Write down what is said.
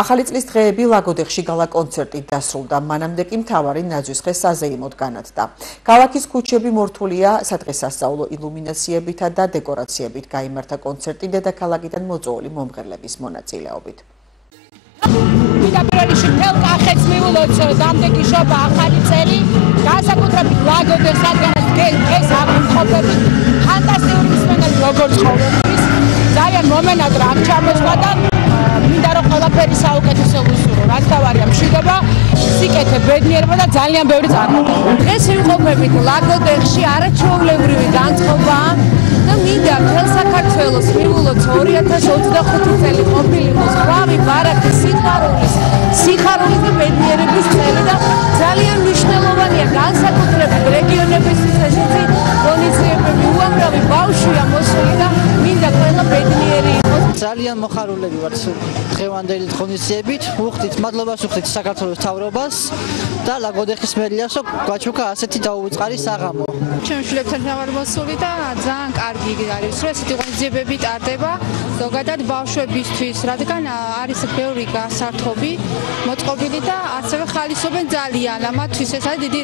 ახალი წლის დღეები ლაგოდეხში გალა კონცერტით დასრულდა, მანამდე კი მთავარი ნაძვის ხე საზეიმოდ განათდა. ქალაქის ქუჩები მორთულია სადღესასწაულო ილუმინაციებითა და დეკორაციებით. გაიმართა კონცერტი დედაქალაქიდან მოწვეული მომღერლების მონაწილეობით. Მიდაპირალში მთელ კახეთს მიულოც დამდეგი შობა ახალი წელი, განსაკუთრებით ლაგოდეხს, რადგანაც დღეს აღიმყოფებით ფანტასტიკური მსმენელი როგორ ცხოვრობს. ძალიან მომენადრე აქ ჩამოსვლა და მინდა რომ ყველაფერი საუკეთესო ვუსურო, რაც თავარია მშვიდობა, სიკეთე, ბედნიერება და ძალიან ბევრი წარმატება. დღეს ვიმყოფებით ლაგოდეხში, არაჩვეულებრივი განწყობაა და მინდა მთელ საქართველოს მიულოც 2025 წელი ყოფილიყო ზღვარი, ბარათი, სიხარულის და ბედნიერების წელი და ძალიან მნიშვნელოვანია განსაკუთრებით რეგიონებისთვის ესეთი ღონისძიებები, უამრავი ბავშვია მოსული და მინდა ყველა ბედნიერი იყოს. ძალიან მოხარულები ვართ დღევანდელი ღონისძიებით. ვუხდით, მადლობას ვუხდით საქართველოს მთავრობას და ლაგოდეხის მერიას, რომ გვაჩუქა ასეთი დაუვიწყარი საღამო. ჩემ შვილებთან ვარ მოსული და ძალიან კარგი არის, რომ ესეთი ღონისძიებები ტარდება ზოგადად ბავშვებისთვის, რადგან არის ბევრი გასართობი, მოწყობილი და ასევე ხალისობენ ძალიან, ამათთვის ეს არის დიდი